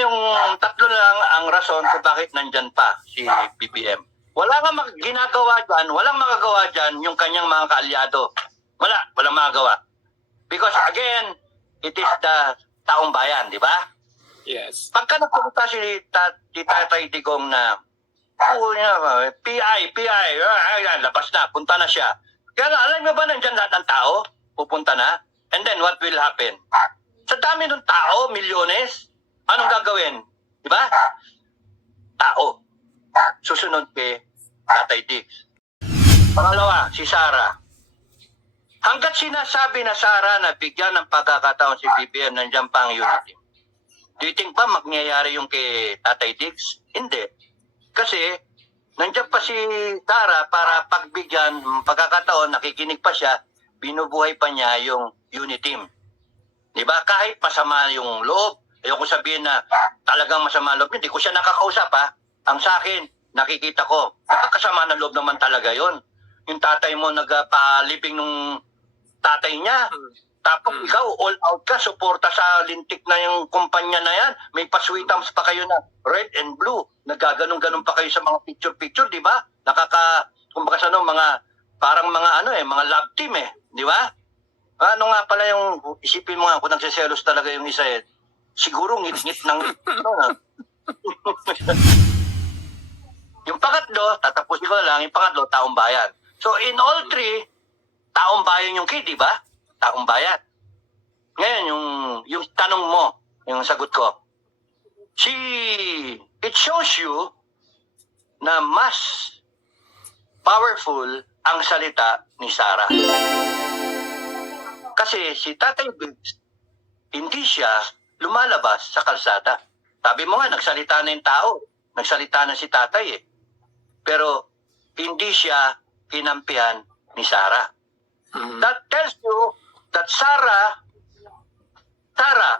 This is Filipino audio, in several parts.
yung tatlo na lang ang rason kung bakit nandyan pa si BBM. Wala nga ginagawa dyan, walang magagawa dyan yung kanyang mga kaalyado. Walang magagawa. Because again, it is the taong bayan, di ba? Yes. Pagka nagpunta si Tatay Digong na PI, labas na, punta na siya. Kaya alam mo ba nandyan lahat ng tao? Pupunta na. And then what will happen? Sa dami ng tao, milyones, anong gagawin? Di ba? Tao. Susunod kay Tatay Diggs. Pangalawa, si Sara. Hanggat sinasabi na Sara na bigyan ng pagkakataon si BBM, nandiyan pa ang unity. Do you think pa magyayari yung kay Tatay Diggs? Hindi. Kasi nandiyan pa si Sara para pagbigyan ng pagkakataon, nakikinig pa siya, binubuhay pa niya yung unity team. Diba? Kahit masama yung loob, ayoko sabihin na talagang masama loob, hindi ko siya nakakausap ha. Ang sa akin, nakikita ko, nakakasama ng loob naman talaga yon. Yung tatay mo nagpalibing nung tatay niya. Tapos ikaw, all out ka, suporta sa lintik na yung kumpanya na yan. May pasweetams pa kayo na red and blue. Nagaganon-ganon pa kayo sa mga picture-picture, di ba? Kumbaga sa mga, parang mga mga love team di ba? Ano nga pala yung, isipin mo nga, kung nagsiselos talaga yung isa siguro ngit-ngit ng Yung pangatlo, tatapusin ko na lang, yung pangatlo, taong bayan. So in all three, taong bayan yung kid, di ba? Taong bayan. Ngayon, yung tanong mo, yung sagot ko, it shows you na mas powerful ang salita ni Sara. Kasi si Tatay Diggs, hindi siya lumalabas sa kalsada. Sabi mo nga, nagsalita na yung tao. Nagsalita na si Tatay Pero hindi siya kinampihan ni Sara. That tells you that Sara,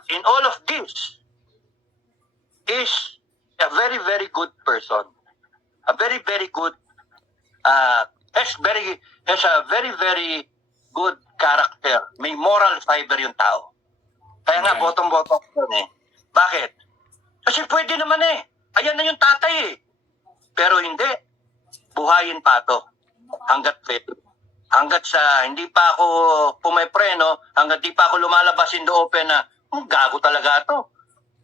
in all of this, is a very, very good person. A very, very good, has a very, very good character. May moral fiber yung tao. Kaya nga, bottom-bottom yun Bakit? Kasi pwede naman Ayan na yung tatay Pero hindi. Buhayin pa to. Hanggat pwede. Hanggat sa hindi pa ako pumepreno, hanggat di pa ako lumalabas in the open na, gago talaga to.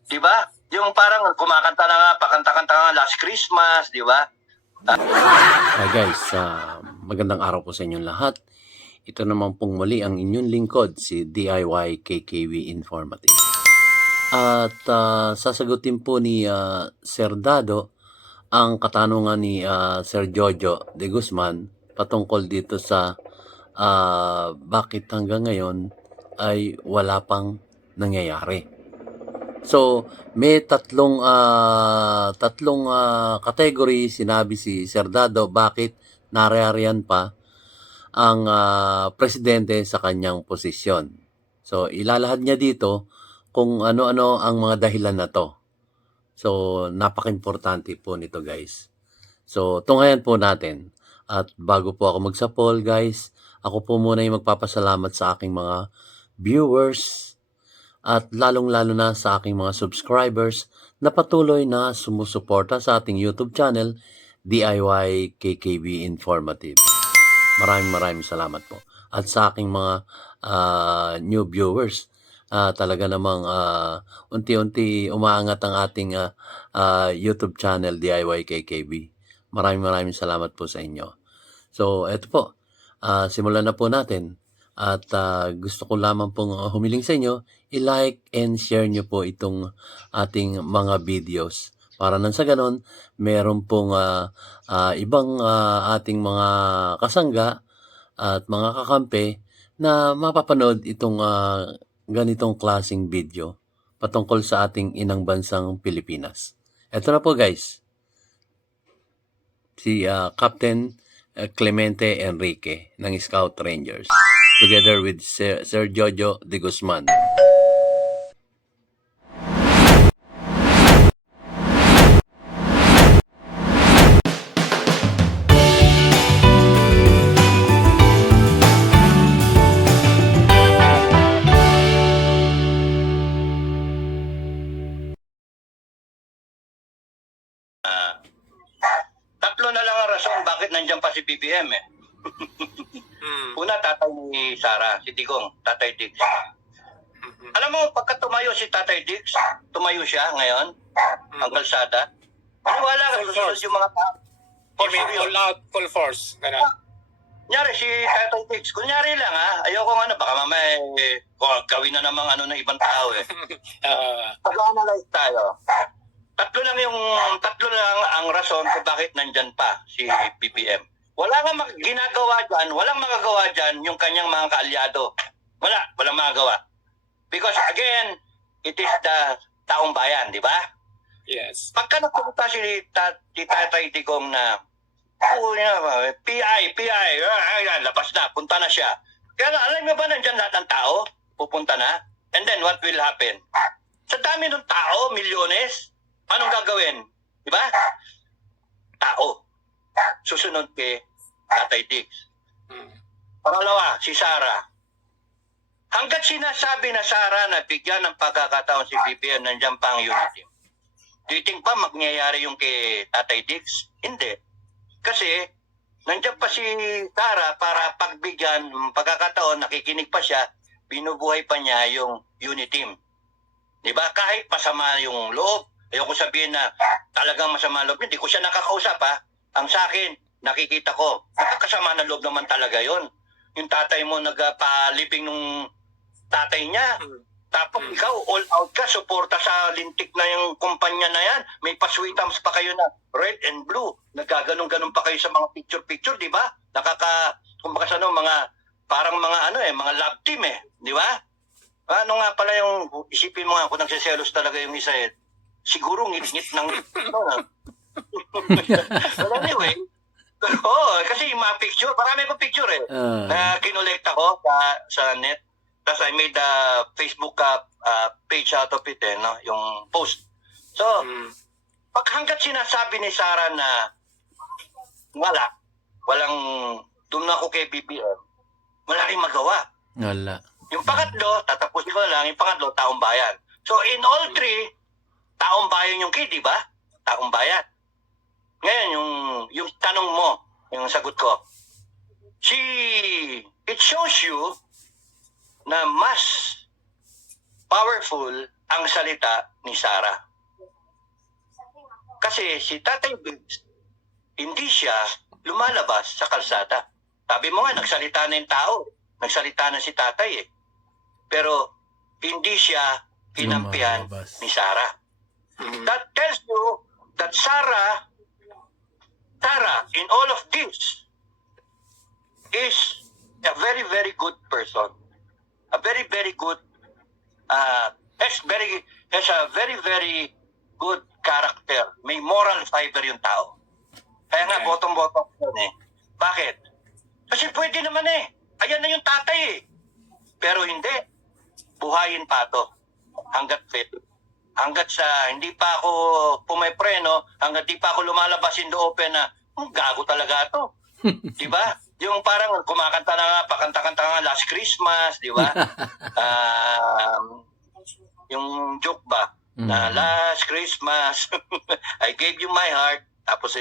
Di ba? Yung parang kumakanta na nga, pakanta-kanta nga last Christmas, di ba? Guys, magandang araw po sa inyong lahat. Ito naman pong muli ang inyong lingkod, si DIY KKV Informative. At sasagutin po ni Sir Dado ang katanungan ni Sir Jojo de Guzman patungkol dito sa bakit hanggang ngayon ay wala pang nangyayari. So, may tatlong category sinabi si Sir Dado bakit narayarian pa ang presidente sa kanyang posisyon. So, ilalahad niya dito kung ano-ano ang mga dahilan na to. So, napaka-importante po nito guys. So, tunghayan po natin. At bago po ako magsa-poll guys, ako po muna yung magpapasalamat sa aking mga viewers at lalong-lalo na sa aking mga subscribers na patuloy na sumusuporta sa ating YouTube channel, DIY KKB Informative. Maraming salamat po. At sa aking mga new viewers, talaga namang unti-unti umaangat ang ating YouTube channel, DIY KKB. Maraming salamat po sa inyo. So, eto po. Simulan na po natin. At gusto ko lamang pong humiling sa inyo, i-like and share nyo po itong ating mga videos. Para nang sa ganon, meron pong ibang ating mga kasangga at mga kakampi na mapapanood itong ganitong klaseng video patungkol sa ating inang bansang Pilipinas. Ito na po guys. Si Captain Clemente Enrique ng Scout Rangers together with Sir Jojo de Guzman. tatlo na lang ang rason bakit nandiyan pa si BBM eh. Una, tatay ni Sara, si Digong, Tatay Diggs. Alam mo, pagka tumayo si Tatay Diggs, tumayo siya ngayon, ang kalsada, wala ka Full susunod force. yung mga tao. You mean full out, full force. Ganun. Kunyari si Tatay Diggs, kunyari lang ayoko baka mamaya gawin na namang ng ibang tao eh. Pag-analyze tayo. Tatlo lang ang rason kung bakit nandyan pa si BBM. Wala nga ginagawa dyan, walang magagawa dyan yung kanyang mga kaalyado. Walang magagawa. Because again, it is the taong bayan, di ba? Yes. Pagka nagpunta si Tatay Digong na PI, labas na, punta na siya. Kaya alam mo ba nandyan lahat ng tao? Pupunta na? And then what will happen? Sa dami ng tao, milyones, anong gagawin? Di ba? Tao. Susunod kay Tatay Diggs. Pangalawa, si Sara. Hanggat sinasabi na Sara na bigyan ng pagkakataon si BBM, nandiyan pa ang unity. Do you think pa magyayari yung kay Tatay Diggs? Hindi. Kasi nandiyan pa si Sara para pagbigyan ng pagkakataon, nakikinig pa siya, binubuhay pa niya yung unity team. Di ba? Kahit masama yung loob, ayoko sabihin na talagang masama loob, hindi ko siya nakakausap Ang sa akin, nakikita ko, nakakasama ng loob naman talaga yon. Yung tatay mo nagpalibing nung tatay niya. Tapos ikaw, all out ka, suporta sa lintik na yung kumpanya na yan. May pasweetams pa kayo na red and blue. Nagaganon-ganon pa kayo sa mga picture-picture, di ba? Kumbaga sa parang mga love team di ba? Ano nga pala yung, isipin mo nga, kung nagsiselos talaga yung isa siguro ngit-ngit ng Well, anyway, kasi yung mga picture, marami akong picture na kinolekta ko sa net. Tapos I made a Facebook page out of it, no? Yung post. So, pag hanggat sinasabi ni Sara na walang doon ako kay BBM, wala rin magawa. Wala. Yung pangatlo, tatapusin ko na lang, yung pangatlo, taong bayan. So, in all three, taong bayan yung kid, di ba? Taong bayan. Ngayon, yung tanong mo, yung sagot ko, it shows you na mas powerful ang salita ni Sara. Kasi si Tatay Diggs, hindi siya lumalabas sa kalsada. Sabi mo nga, nagsalita na yung tao. Nagsalita na si Tatay Pero hindi siya kinampihan ni Sara. That tells you that Sara, in all of this, is a very, very good person. A very, very good, has a very, very good character. May moral fiber yung tao. Kaya nga, bottom-bottom yun Bakit? Kasi pwede naman Ayan na yung tatay Pero hindi. Buhayin pa to. Hanggat fit. Hanggat hindi pa ako pumepreno, hanggat di pa ako lumalabas in the open na, gago talaga to. Di ba? Yung parang kumakanta na nga, pakanta-kanta nga Last Christmas, di ba? Yung joke ba? Na Last Christmas, I gave you my heart. Tapos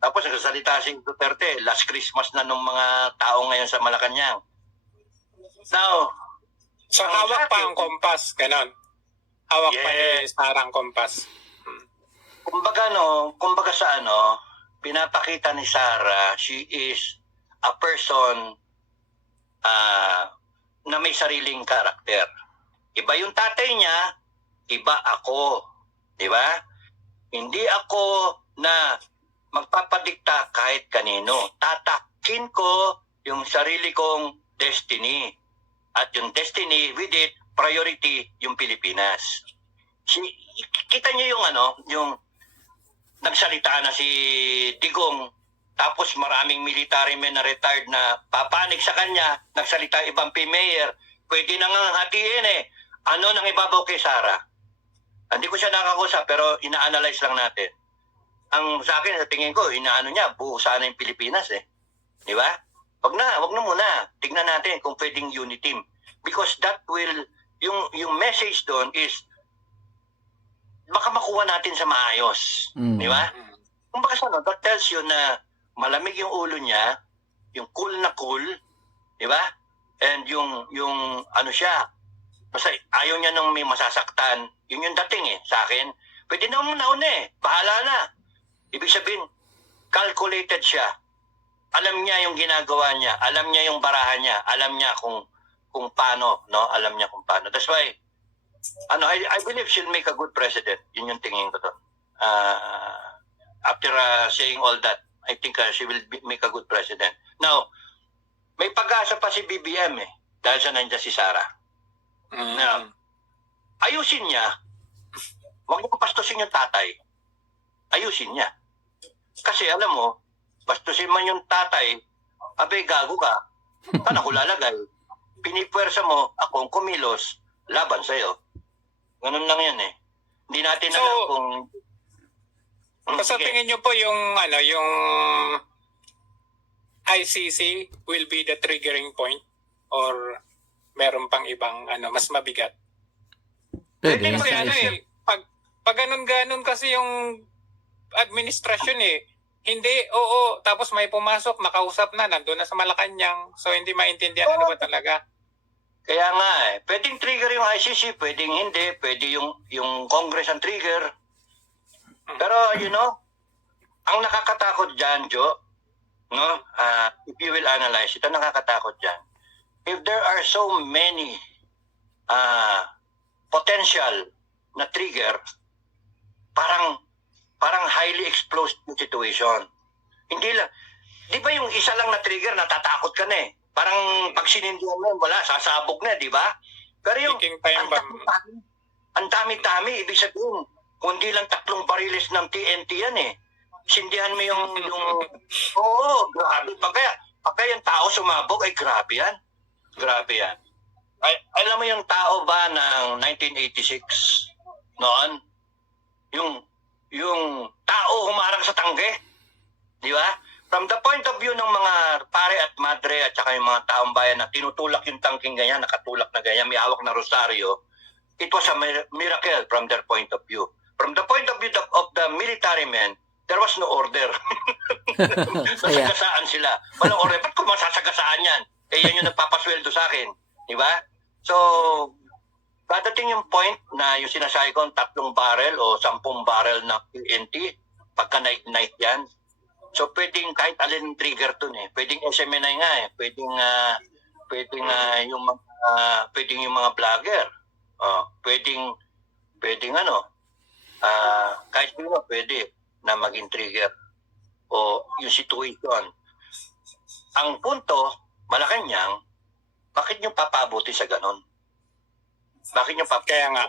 nagsasalita si Duterte, Last Christmas na nung mga tao ngayon sa Malacanang. Now, So hawak pa ang kompas, ganon. Hawak pa ni Sara ang kompas. Kumbaga sa pinapakita ni Sara, she is a person na may sariling karakter. Iba yung tatay niya, iba ako. Di ba? Hindi ako na magpapadikta kahit kanino. Tatakin ko yung sarili kong destiny. At yung destiny, with it, priority yung Pilipinas. Kita niyo yung nagsalita na si Digong, tapos maraming military men na retired na papanig sa kanya, nagsalita ibang mayor, pwede na nga hatiin Ano nang ibabaw kay Sara? Hindi ko siya nakakusap, pero ina-analyze lang natin. Ang sa akin, sa tingin ko, niya, buo sana yung Pilipinas Di ba? Wag na muna. Tignan natin kung pwedeng unity team. Because that will, yung message doon is, baka makuha natin sa maayos. Di ba? Kung baka ano, that tells you na malamig yung ulo niya, yung cool na cool, di ba? And yung ano siya, basta ayaw niya nung may masasaktan, yun yung dating sa akin. Pwede na nauna bahala na. Ibig sabihin, calculated siya. Alam niya yung ginagawa niya, alam niya yung barahan niya, alam niya kung paano, no? Alam niya kung paano. That's why, I believe she'll make a good president. Yun yung tingin ko to. After saying all that, I think she will make a good president. Now, may pag-asa pa si BBM dahil sa nandiyan si Sara. Now, ayusin niya, huwag mo pastusin yung tatay. Ayusin niya. Kasi alam mo, bastusin man yung tatay, abay gago ka, saan ako lalagay? Pinipwersa mo, akong kumilos, laban sa'yo. Ganun lang yan Hindi natin alam kung... So, sa tingin nyo po yung ICC will be the triggering point or meron pang ibang mas mabigat? Pwede. Kasi pag ganun kasi yung administrasyon hindi, oo, tapos may pumasok, makausap na, nandun na sa Malacanang, so hindi maintindihan ano ba talaga. Kaya nga pwedeng trigger yung ICC, pwedeng hindi, pwede yung Congress ang trigger. Pero ang nakakatakot dyan, Jo, no? If you will analyze ito, nakakatakot dyan. If there are so many potential na trigger, parang highly explosive situation. Hindi lang, di ba yung isa lang na trigger, natatakot ka na Parang pag sinindihan mo, wala, sasabog na, di ba? Pero yung, ang dami-dami, ibig sabihin, kundi lang 3 bariles ng TNT yan Sindihan mo yung oo, grabe. Pagka yung tao sumabog, ay grabe yan. Grabe yan. Ay, alam mo yung tao ba ng 1986 noon? Yung tao humarang sa tangke. Di ba? From the point of view ng mga pare at madre at saka yung mga taong bayan na tinutulak yung tangking ganyan, nakatulak na ganyan, may hawak na rosaryo, it was a miracle from their point of view. From the point of view of the military men, there was no order. Nasagasaan sila. Walang order. Ba't ko masasagasaan yan? Yan yung nagpapasweldo sa akin. Di ba? So, dadating yung point na yung sinasabi ko, 3 barrel o 10 barrel na TNT, pagka night yan. So, pwedeng kahit alin trigger dun Pwedeng SMNI nga pwedeng yung mga vlogger. Pwedeng kahit sino pwede na maging trigger o yung situation. Ang punto, Malacanang, bakit nyo papabuti sa ganon? Bakit nyo Kaya nga,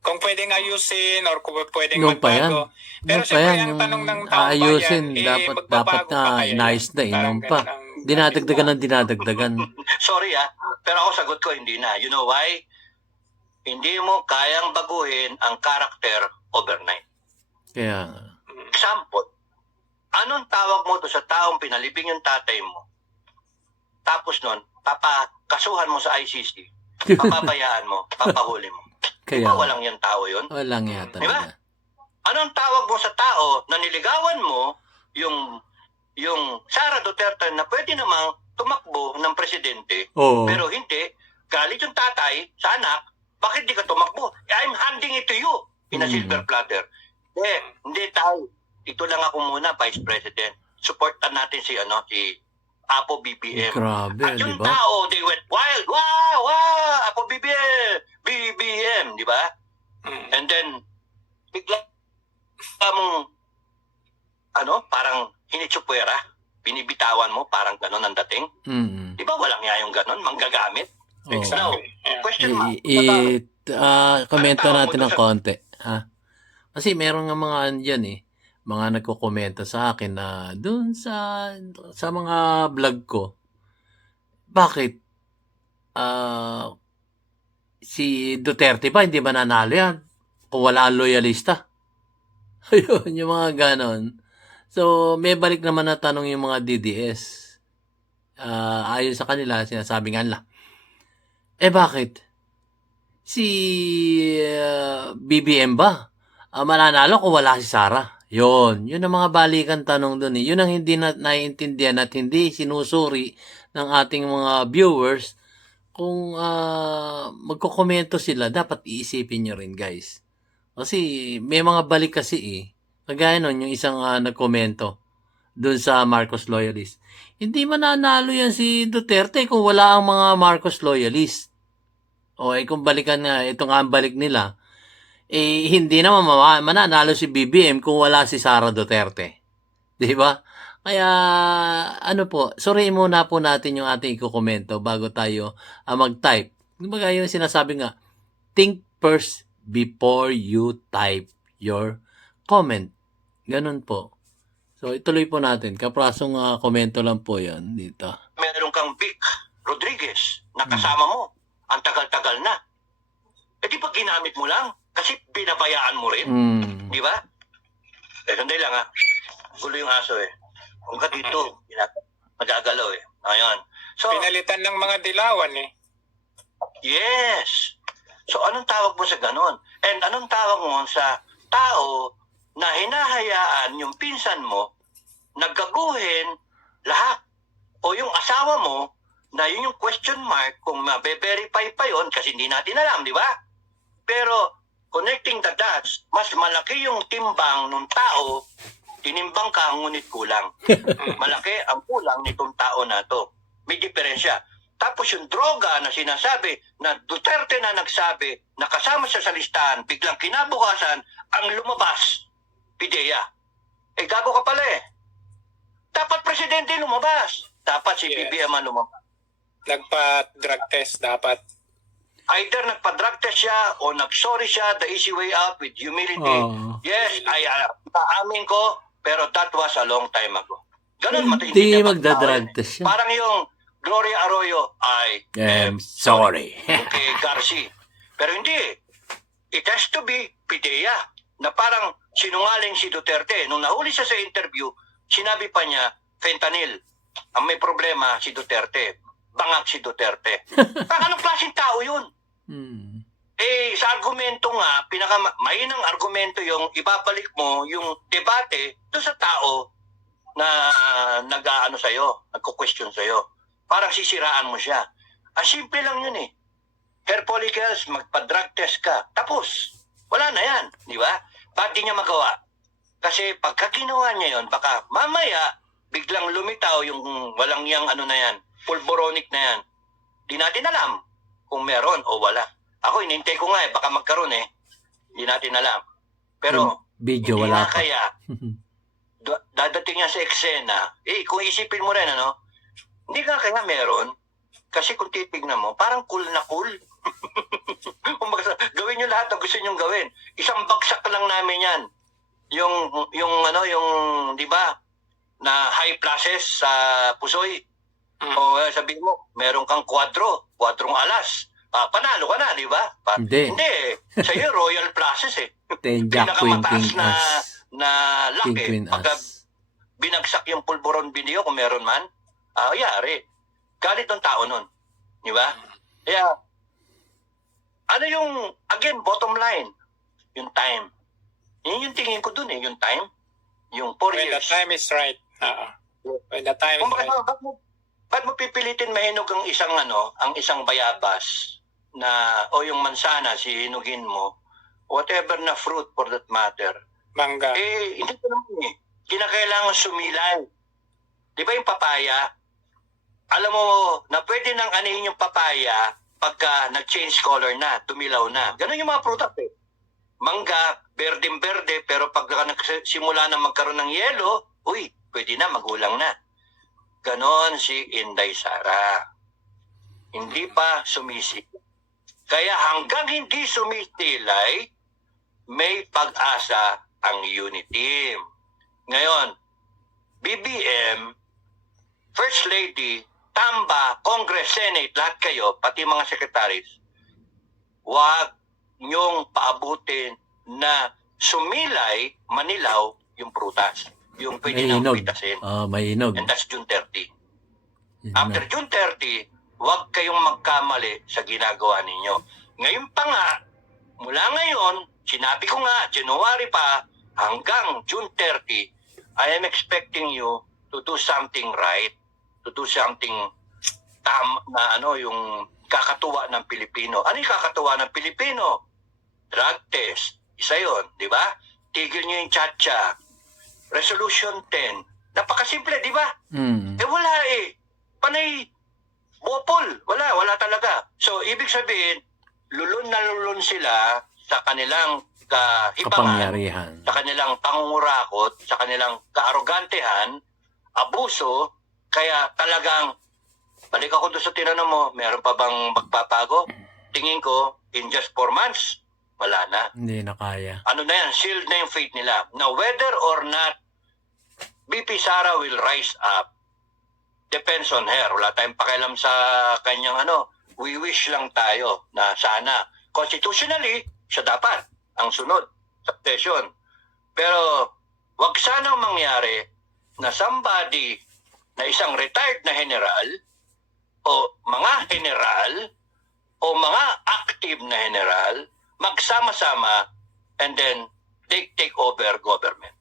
kung pwedeng ayusin or kung pwedeng Nung pa yan. magbago. Pero Nung pa siyempre yan, ang yung tanong ng taong aayusin, bayan, dapat magbabago na pa kaya inayos yan? na, Parang nung pa. ganun ang- Dinadagdagan. Sorry pero ako sagot ko hindi na. You know why? Hindi mo kayang baguhin ang character overnight. Kaya, Example, anong tawag mo to sa taong pinalibing yung tatay mo? Tapos nun, papakasuhan mo sa ICC, papabayaan mo, papahuli mo. Di kaya, ba walang yung tao yun? walang yata Di ba? talaga. Anong tawag mo sa tao na niligawan mo yung Sara Duterte na pwede namang tumakbo ng presidente, Oo. pero hindi, galit yung tatay sa anak, bakit di ka tumakbo? I'm handing it to you in a silver platter. Hindi tayo. Ito lang ako muna, Vice President. Supportan natin si Apo BBM. Grabe, At di yung ba? tao, they went wild. Wow! Apo BBM, di ba? And then, bigla mong, parang hinitsupwera, binibitawan mo, parang gano'n ang dating. Di ba walang nga yung gano'n, manggagamit? Oo. Now, question mark. Komento Ano tawag natin mo ng to konti. Ha? Kasi meron nga mga andyan mga nagko-komento sa akin na dun sa mga vlog ko, bakit si Duterte ba hindi mananalo yan kung wala ang loyalista? Ayun, yung mga ganon. So, may balik naman na tanong yung mga DDS. Ayon sa kanila, sinasabi nga nila, bakit? Si BBM ba? Mananalo kung wala si Sara. Yun ang mga balikan tanong doon eh. Yun ang hindi na naiintindihan at hindi sinusuri ng ating mga viewers kung magkokomento sila, dapat iisipin nyo rin guys. Kasi may mga balik kasi eh. Kagaya nun, yung isang nagkomento doon sa Marcos loyalist. Hindi mananalo yan si Duterte kung wala ang mga Marcos loyalist. O kung balikan nga, ito nga ang balik nila, hindi naman mananalo si BBM kung wala si Sara Duterte. Di ba? Kaya, suriin muna po natin yung ating ikukomento bago tayo mag-type. Kumbaga yung sinasabi nga, think first before you type your comment. Ganun po. So, ituloy po natin. Kaprasong komento lang po yan dito. Meron kang Vic Rodriguez na kasama mo. Ang tagal-tagal na. Di ba ginamit mo lang? Kasi binabayaan mo rin. Di ba? Sandali lang ha. Gulo yung aso eh. Kung ka dito, nagagalaw eh. Ayan. So, Pinalitan ng mga dilawan eh. yes. So, anong tawag mo sa ganon? And anong tawag mo sa tao na hinahayaan yung pinsan mo naggaguhin lahat? O yung asawa mo na yun yung question mark kung mabe-verify pa yun kasi hindi natin alam, di ba? Pero connecting the dots, mas malaki yung timbang ng tao, tinimbang ka, ngunit kulang. Malaki ang kulang nitong tao na to. May diferensya. Tapos yung droga na sinasabi na Duterte na nagsabi na kasama siya sa listahan, biglang kinabukasan ang lumabas, PIDEA. Gago ka pala eh. Dapat presidente lumabas. Dapat si Yes. BBM ang lumabas. Nagpa-drug test dapat. Either nagpa-drug test siya o nag-sorry siya, the easy way out with humility. Yes, amin ko, pero that was a long time ago. Ganun matindi Hindi na magda-drug pagtao. test siya. Parang yung Gloria Arroyo, I am sorry. kay Garci. Pero hindi. It has to be PIDEA na parang sinungaling si Duterte. Nung nahuli siya sa interview, sinabi pa niya, fentanyl. Ang may problema si Duterte. Bangag si Duterte. Anong klaseng tao yun? Sa argumento nga, mainang argumento yung ibabalik mo yung debate doon sa tao na nag-aano sa'yo, nagko-question sa'yo. Parang sisiraan mo siya. Simple lang yun eh. Hair follicles, magpa-drug test ka. Tapos, wala na yan. Di ba? Ba't di niya magawa? Kasi pagka ginawa niya yun, baka mamaya, biglang lumitaw yung walang yang ano na yan, pulboronic na yan. Di natin alam kung meron o wala. Ako, inintay ko nga baka magkaroon eh. Di natin alam. Pero, Video hindi wala nga pa. kaya, dadating yan sa eksena, kung isipin mo rin, hindi nga kaya meron. Kasi kung titignan mo, parang cool na cool. Gawin nyo lahat na gusto nyo gawin. Isang bagsak lang namin yan. Yung di ba, na high flashes sa Pusoy. O sabihin mo, meron kang kwadrong alas. Panalo ka na, di ba? Hindi. Hindi. Sa'yo, royal flashes eh. Jack Queen Pinakamataas King As. na King laki. Queen Pagka As. binagsak yung pulburon video, kung meron man, yari. Galit ng tao nun. Di ba? Kaya, ano yung, again, bottom line, yung time. Yun yung tingin ko dun yung time. Yung 4 When the years. time is right. When the time is Kung right. ba't mo pipilitin mahinog ang isang bayabas na, o yung mansana, si hinugin mo, whatever na fruit for that matter. Mangga. Hindi ko naman kinakailangan sumilay. Di ba yung papaya? Alam mo na pwede nang anihin yung papaya pagka nag-change color na, tumilaw na. Ganun yung mga prutas eh. Mangga, berdeng-berde, pero pag nagsimula na magkaroon ng yelo, pwede na, magulang na. Ganon si Inday Sara. Hindi pa sumisilay. Kaya hanggang hindi sumisilay, may pag-asa ang unity. Ngayon, BBM, First Lady, Tamba, Congress, Senate, lahat kayo, pati mga secretaries, huwag niyong paabutin na sumilay, manilaw yung prutas. Yung pwede nang May pitasin. may hinog. And that's June 30. Yun After na. June 30, huwag kayong magkamali sa ginagawa ninyo. Ngayon pa nga, mula ngayon, sinabi ko nga, January pa, hanggang June 30, I am expecting you to do something right, to do something yung kakatuwa ng Pilipino. Ano yung kakatuwa ng Pilipino? Drug test. Isa yun, di ba? Tigil nyo yung tsa-tsa. Resolution 10. Napakasimple, di ba? Wala eh. Panay, bopol. Wala talaga. So, ibig sabihin, lulun na lulun sila sa kanilang kahibangan, Kapangyarihan. sa kanilang pangungurakot, sa kanilang kaarogantehan, abuso, kaya talagang, balik ako doon sa tinanong mo, meron pa bang magpapago? Tingin ko, in just 4 months, wala na. Hindi na kaya. Ano na yan, sealed na yung fate nila. Now, whether or not BP Sara will rise up, depends on her. Wala tayong pakialam sa kanyang we wish lang tayo na sana, constitutionally, siya dapat ang sunod sa session. Pero, wag sanang mangyari na somebody na isang retired na general o mga general o mga active na general magsama-sama and then take over government.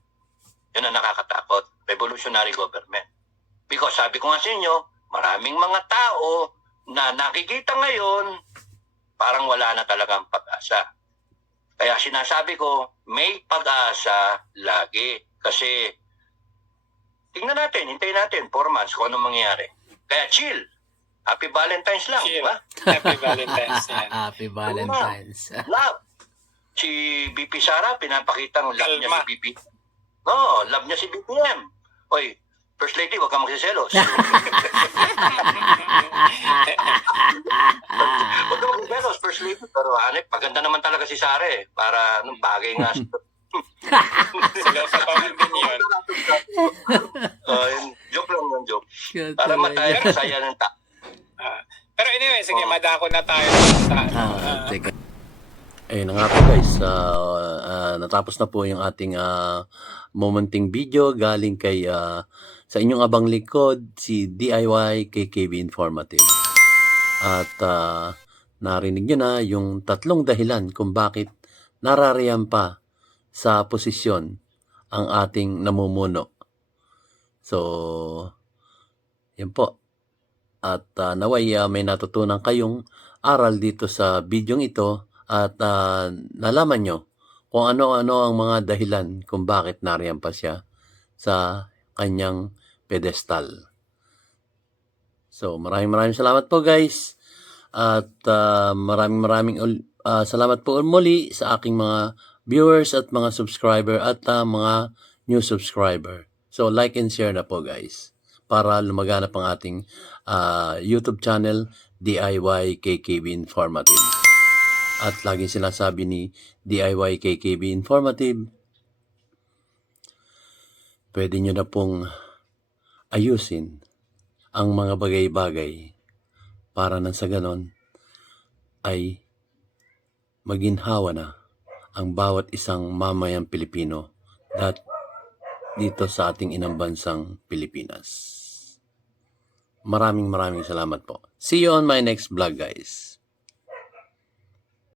Yan ang nakakatakot. Revolutionary government. Because sabi ko nga sa inyo, maraming mga tao na nakikita ngayon parang wala na talagang pag-asa. Kaya sinasabi ko, may pag-asa lagi. Kasi tingnan natin, hintayin natin 4 months kung anong mangyayari. Kaya chill. Happy Valentine's lang, di Chill. ba? Happy Valentine's yan. Happy Valentine's. Love. Si BP Sara, pinapakitang love niya Kalma. si BP. No, love niya si BPM. Oy, First Lady, huwag kang magsiselos. Huwag kang magsiselos, First Lady. Pero maganda naman talaga si Sara eh. Para nung bagay nga. Sila sa pamangkin yun. Joke lang yung joke. Para matay, masaya ng Pero anyway, sige, madako na tayo sa Teka. Ayun na nga po guys, natapos na po yung ating momenting video galing kay sa inyong abang likod, si DIY KKB Informative. At narinig nyo na yung 3 dahilan kung bakit narariyan pa sa posisyon ang ating namumuno. So, yun po. At naway may natutunan kayong aral dito sa bidyong ito at nalaman nyo kung ano-ano ang mga dahilan kung bakit nariyan pa siya sa kanyang pedestal. So, maraming salamat po guys. At maraming salamat po muli sa aking mga viewers at mga subscriber at mga new subscriber. So, like and share na po guys para lumaganap ang ating YouTube channel, DIY KKB Informative. At laging sinasabi ni DIY KKB Informative, pwede nyo na pong ayusin ang mga bagay-bagay para nang sa ganon ay maginhawa na ang bawat isang mamayang Pilipino dito sa ating inang bansang Pilipinas. Maraming salamat po. See you on my next vlog guys.